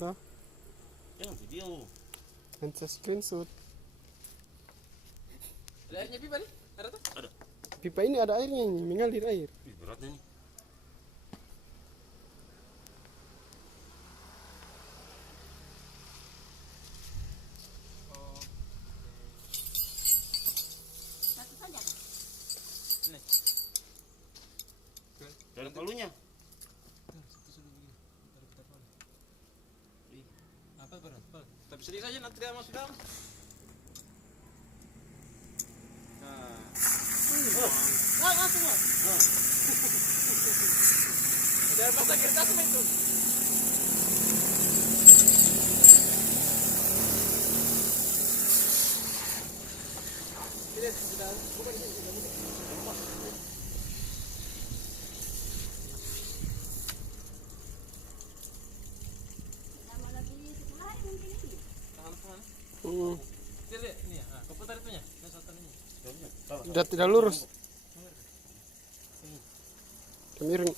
toh? Jangan video. Nanti screenshot. Ada airnya pipa nih? Ada tuh? Ada. Pipa ini ada airnya ini, mengalir air. Ih, beratnya nih. Satu saja. Nih. Dalam palunya. Apa berat? Tapi sedih saja nanti dia masuk dalam. Nah, langsung lah. Jangan pasang kertas itu. Tidak, sudah bukan ini sudah bukan. Lama lagi setelah mungkin ini. Tahan. Lihat, ini ya. Nah, kau putar itunya. Nah, satu ini. Sudah tidak lurus. Miring.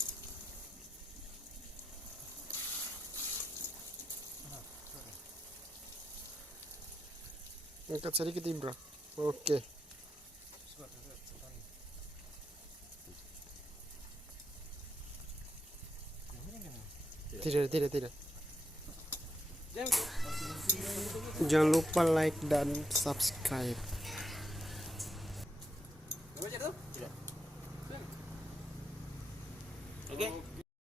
Angkat sedikit Ibra. Oke. Tidak. Jangan lupa like dan subscribe.